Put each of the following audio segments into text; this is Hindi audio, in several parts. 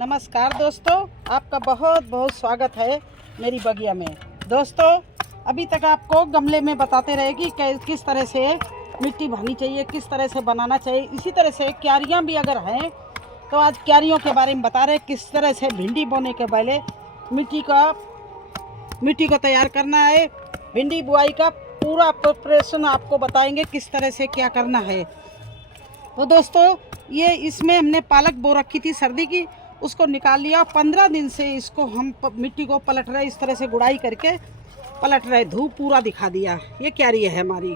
नमस्कार दोस्तों, आपका बहुत बहुत स्वागत है मेरी बगिया में। दोस्तों, अभी तक आपको गमले में बताते रहे कि किस तरह से मिट्टी भरनी चाहिए, किस तरह से बनाना चाहिए। इसी तरह से क्यारियाँ भी अगर हैं तो आज क्यारियों के बारे में बता रहे किस तरह से भिंडी बोने के पहले मिट्टी को तैयार करना है। भिंडी बुआई का पूरा प्रिपरेशन आपको बताएंगे किस तरह से क्या करना है। तो दोस्तों, ये इसमें हमने पालक बो रखी थी सर्दी की, उसको निकाल लिया। 15 दिन से इसको हम मिट्टी को पलट रहे, इस तरह से गुड़ाई करके पलट रहे। धूप पूरा दिखा दिया। ये क्यारी है हमारी,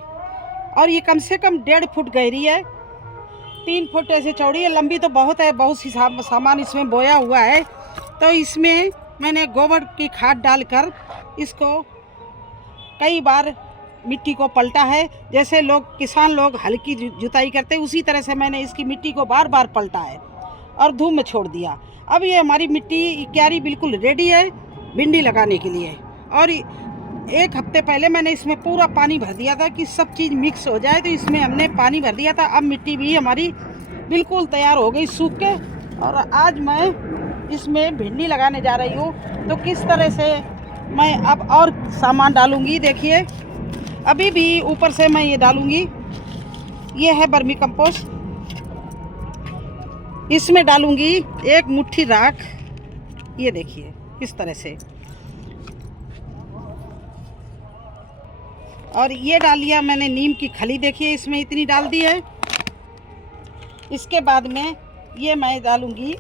और ये कम से कम 1.5 फुट गहरी है, 3 फुट ऐसे चौड़ी है। लंबी तो बहुत है, बहुत सी सामान इसमें बोया हुआ है। तो इसमें मैंने गोबर की खाद डालकर इसको कई बार मिट्टी को पलटा है। जैसे किसान लोग हल्की जुताई करते हैं, उसी तरह से मैंने इसकी मिट्टी को बार बार पलटा है और धूप में छोड़ दिया। अब ये हमारी मिट्टी क्यारी बिल्कुल रेडी है भिंडी लगाने के लिए। और 1 हफ्ते पहले मैंने इसमें पूरा पानी भर दिया था कि सब चीज़ मिक्स हो जाए, तो इसमें हमने पानी भर दिया था। अब मिट्टी भी हमारी बिल्कुल तैयार हो गई सूख के, और आज मैं इसमें भिंडी लगाने जा रही हूँ। तो किस तरह से मैं अब और सामान डालूँगी, देखिए। अभी भी ऊपर से मैं ये डालूँगी, ये है वर्मी कंपोस्ट। इसमें डालूँगी 1 मुट्ठी राख, ये देखिए इस तरह से। और ये डाल लिया मैंने नीम की खली, देखिए इसमें इतनी डाल दी है। इसके बाद में ये मैं डालूँगी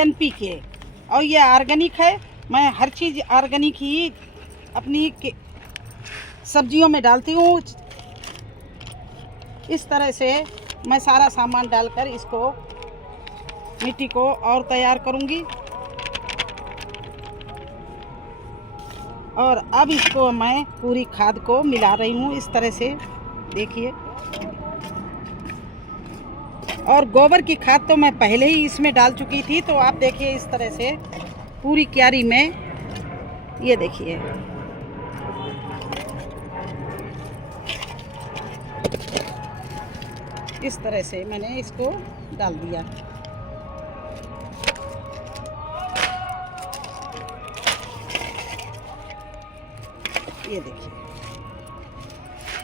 NPK, और ये ऑर्गेनिक है। मैं हर चीज़ ऑर्गेनिक ही अपनी सब्जियों में डालती हूँ। इस तरह से मैं सारा सामान डालकर इसको मिट्टी को और तैयार करूँगी। और अब इसको मैं पूरी खाद को मिला रही हूँ इस तरह से, देखिए। और गोबर की खाद तो मैं पहले ही इसमें डाल चुकी थी, तो आप देखिए इस तरह से पूरी क्यारी में, ये देखिए। इस तरह से मैंने इसको डाल दिया। ये देखिए,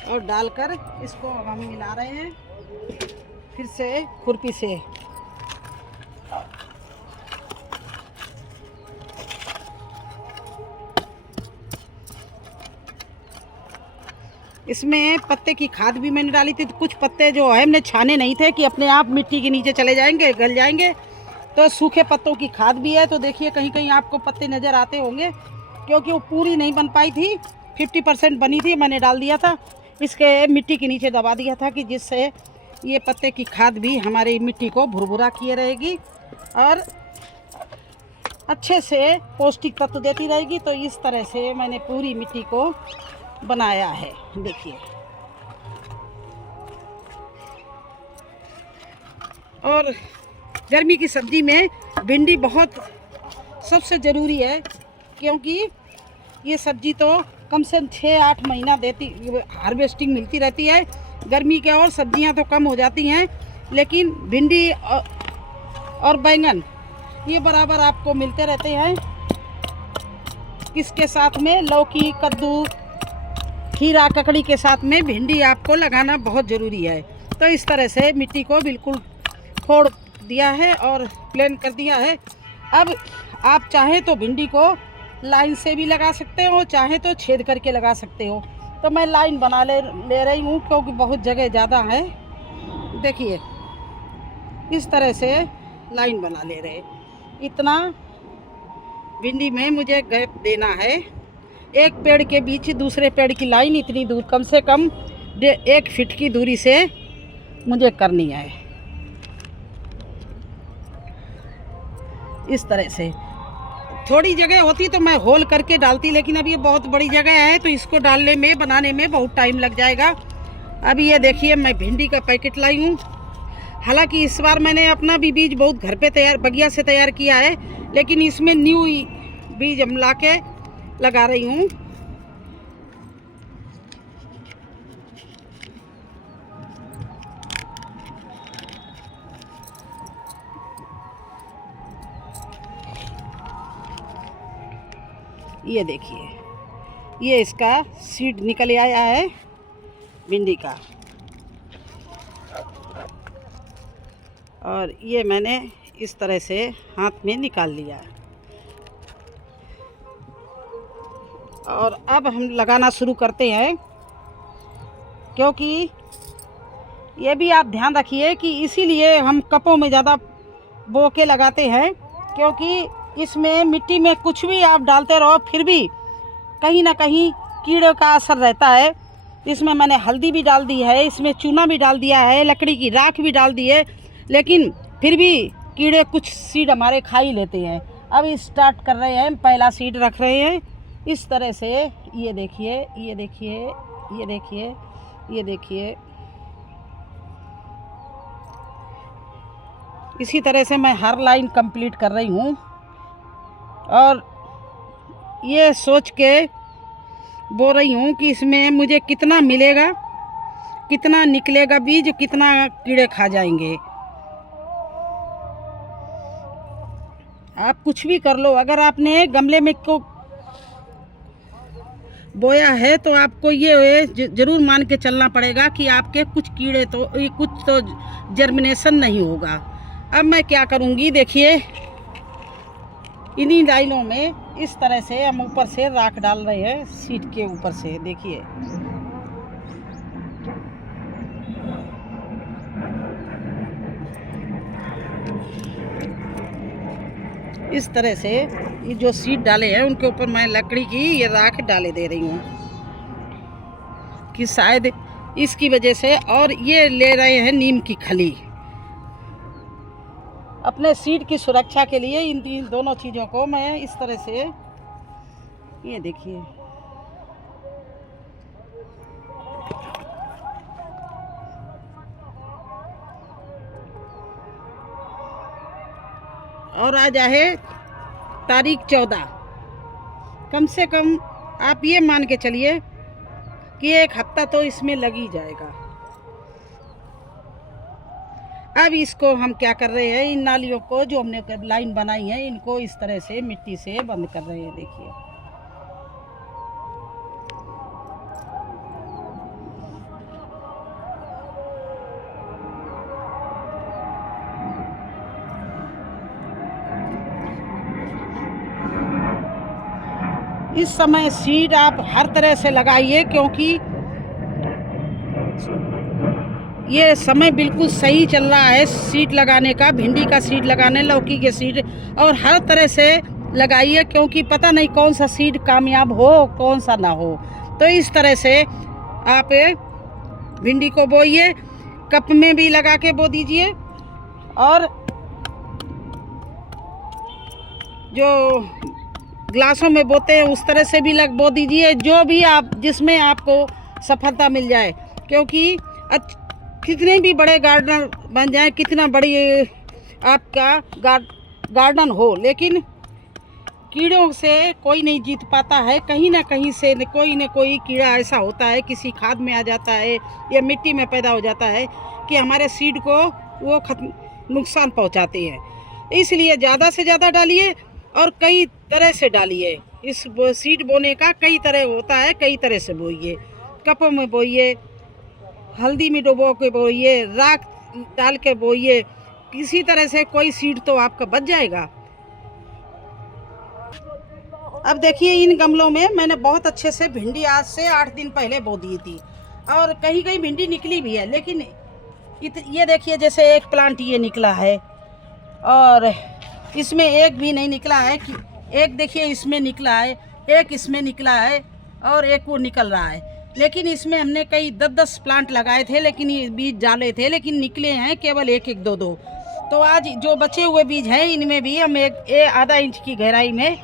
और डालकर इसको अब हम मिला रहे हैं फिर से खुरपी से। इसमें पत्ते की खाद भी मैंने डाली थी। तो कुछ पत्ते जो है हमने छाने नहीं थे कि अपने आप मिट्टी के नीचे चले जाएंगे, गल जाएंगे। तो सूखे पत्तों की खाद भी है। तो देखिए कहीं कहीं आपको पत्ते नज़र आते होंगे, क्योंकि वो पूरी नहीं बन पाई थी, 50% बनी थी, मैंने डाल दिया था। इसके मिट्टी के नीचे दबा दिया था कि जिससे ये पत्ते की खाद भी हमारी मिट्टी को भुरभुरा किए रहेगी और अच्छे से पौष्टिक तत्व देती रहेगी। तो इस तरह से मैंने पूरी मिट्टी को बनाया है, देखिए। और गर्मी की सब्जी में भिंडी बहुत सबसे ज़रूरी है, क्योंकि ये सब्जी तो कम से कम 6-8 महीना हार्वेस्टिंग मिलती रहती है। गर्मी के और सब्जियां तो कम हो जाती हैं, लेकिन भिंडी और बैंगन ये बराबर आपको मिलते रहते हैं। इसके साथ में लौकी, कद्दू, खीरा, ककड़ी के साथ में भिंडी आपको लगाना बहुत ज़रूरी है। तो इस तरह से मिट्टी को बिल्कुल फोड़ दिया है और प्लेन कर दिया है। अब आप चाहें तो भिंडी को लाइन से भी लगा सकते हो, चाहे तो छेद करके लगा सकते हो। तो मैं लाइन बना ले रही हूँ, क्योंकि बहुत जगह ज़्यादा है। देखिए इस तरह से लाइन बना ले रहे। इतना भिंडी में मुझे गैप देना है। एक पेड़ के बीच दूसरे पेड़ की लाइन इतनी दूर, कम से कम 1 फीट की दूरी से मुझे करनी है। इस तरह से थोड़ी जगह होती तो मैं होल करके डालती, लेकिन अब ये बहुत बड़ी जगह है, तो इसको डालने में, बनाने में बहुत टाइम लग जाएगा। अभी ये देखिए मैं भिंडी का पैकेट लाई हूँ। हालांकि इस बार मैंने अपना भी बीज बहुत घर पे बगिया से तैयार किया है, लेकिन इसमें न्यू बीज हम ला के लगा रही हूँ। ये देखिए, ये इसका सीड निकल आया है भिंडी का, और ये मैंने इस तरह से हाथ में निकाल लिया है। और अब हम लगाना शुरू करते हैं, क्योंकि ये भी आप ध्यान रखिए कि इसीलिए हम कपों में ज़्यादा बो के लगाते हैं, क्योंकि इसमें मिट्टी में कुछ भी आप डालते रहो फिर भी कहीं ना कहीं कीड़े का असर रहता है। इसमें मैंने हल्दी भी डाल दी है, इसमें चूना भी डाल दिया है, लकड़ी की राख भी डाल दी है, लेकिन फिर भी कीड़े कुछ सीड हमारे खा ही लेते हैं। अब स्टार्ट कर रहे हैं, पहला सीड रख रहे हैं इस तरह से। ये देखिए, ये देखिए, ये देखिए, ये देखिए, इसी तरह से मैं हर लाइन कंप्लीट कर रही हूँ, और ये सोच के बो रही हूँ कि इसमें मुझे कितना मिलेगा, कितना निकलेगा बीज, कितना कीड़े खा जाएंगे। आप कुछ भी कर लो, अगर आपने गमले में को बोया है तो आपको ये ज़रूर मान के चलना पड़ेगा कि आपके कुछ कीड़े तो कुछ तो जर्मिनेशन नहीं होगा। अब मैं क्या करूँगी, देखिए इन्हीं लाइनों में इस तरह से हम ऊपर से राख डाल रहे हैं सीट के ऊपर से। देखिए इस तरह से ये जो सीट डाले हैं उनके ऊपर मैं लकड़ी की ये राख डाले दे रही हूँ कि शायद इसकी वजह से। और ये ले रहे हैं नीम की खली, अपने सीड की सुरक्षा के लिए इन दोनों चीज़ों को मैं इस तरह से, ये देखिए और आज है तारीख 14, कम से कम आप ये मान के चलिए कि 1 हफ्ता तो इसमें लग ही जाएगा। अब इसको हम क्या कर रहे हैं, इन नालियों को जो हमने लाइन बनाई है इनको इस तरह से मिट्टी से बंद कर रहे हैं। देखिए इस समय सीड आप हर तरह से लगाइए, क्योंकि ये समय बिल्कुल सही चल रहा है सीड लगाने का, भिंडी का सीड लगाने, लौकी के सीड, और हर तरह से लगाइए, क्योंकि पता नहीं कौन सा सीड कामयाब हो कौन सा ना हो। तो इस तरह से आप भिंडी को बोइए, कप में भी लगा के बो दीजिए, और जो ग्लासों में बोते हैं उस तरह से भी बो दीजिए, जो भी आप जिसमें आपको सफलता मिल जाए। क्योंकि कितने भी बड़े गार्डन बन जाए, कितना बड़ी आपका गार्डन हो, लेकिन कीड़ों से कोई नहीं जीत पाता है। कहीं ना कहीं से कोई न कोई कीड़ा ऐसा होता है, किसी खाद में आ जाता है या मिट्टी में पैदा हो जाता है कि हमारे सीड को वो नुकसान पहुंचाते हैं। इसलिए ज़्यादा से ज़्यादा डालिए और कई तरह से डालिए। इस सीड बोने का कई तरह होता है, कई तरह से बोइए, कपों में बोइए, हल्दी में डुबो के बोइए, राख डाल के बोइए, किसी तरह से कोई सीड तो आपका बच जाएगा। अब देखिए इन गमलों में मैंने बहुत अच्छे से भिंडी आज से 8 दिन पहले बो दी थी, और कहीं कहीं भिंडी निकली भी है, लेकिन ये देखिए जैसे एक प्लांट ये निकला है, और इसमें एक भी नहीं निकला है कि एक देखिए इसमें निकला है, एक इसमें निकला है, और एक वो निकल रहा है। लेकिन इसमें हमने कई 10-10 प्लांट लगाए थे, लेकिन ये बीज डाले थे, लेकिन निकले हैं केवल 1-1, 2-2। तो आज जो बचे हुए बीज हैं इनमें भी हम एक आधा इंच की गहराई में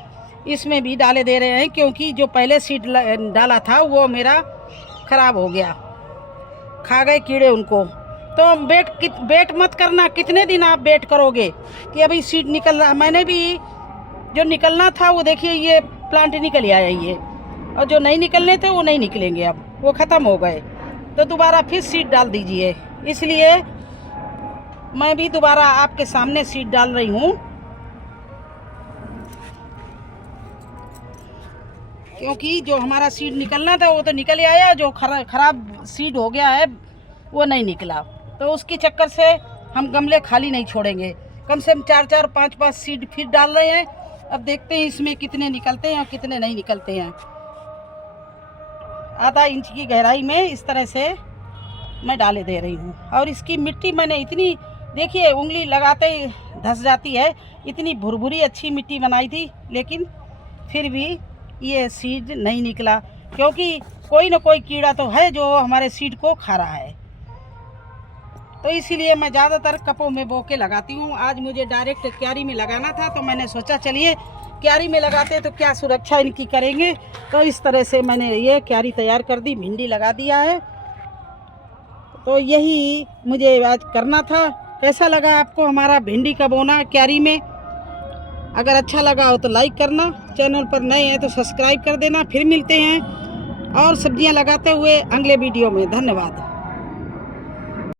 इसमें भी डाले दे रहे हैं, क्योंकि जो पहले सीड डाला था वो मेरा ख़राब हो गया, खा गए कीड़े उनको। तो वेट मत करना, कितने दिन आप वेट करोगे कि अभी सीड निकल रहा। मैंने भी जो निकलना था वो देखिए ये प्लांट निकल आया ये, और जो नहीं निकलने थे वो नहीं निकलेंगे, अब वो ख़त्म हो गए। तो दोबारा फिर सीड डाल दीजिए। इसलिए मैं भी दोबारा आपके सामने सीड डाल रही हूँ। क्योंकि जो हमारा सीड निकलना था वो तो निकल ही आया, जो खराब सीड हो गया है वो नहीं निकला। तो उसके चक्कर से हम गमले खाली नहीं छोड़ेंगे, कम से कम 4-4, 5-5 सीड फिर डाल रहे हैं। अब देखते हैं इसमें कितने निकलते हैं और कितने नहीं निकलते हैं। आधा इंच की गहराई में इस तरह से मैं डाले दे रही हूँ। और इसकी मिट्टी मैंने इतनी, देखिए उंगली लगाते ही धंस जाती है, इतनी भुरभुरी अच्छी मिट्टी बनाई थी, लेकिन फिर भी ये सीड नहीं निकला, क्योंकि कोई ना कोई कीड़ा तो है जो हमारे सीड को खा रहा है। तो इसीलिए मैं ज़्यादातर कपों में बो के लगाती हूँ। आज मुझे डायरेक्ट क्यारी में लगाना था, तो मैंने सोचा चलिए क्यारी में लगाते तो क्या सुरक्षा इनकी करेंगे। तो इस तरह से मैंने ये क्यारी तैयार कर दी, भिंडी लगा दिया है। तो यही मुझे आज करना था। कैसा लगा आपको हमारा भिंडी का बोना क्यारी में? अगर अच्छा लगा हो तो लाइक करना, चैनल पर नए हैं तो सब्सक्राइब कर देना। फिर मिलते हैं और सब्जियां लगाते हुए अगले वीडियो में। धन्यवाद।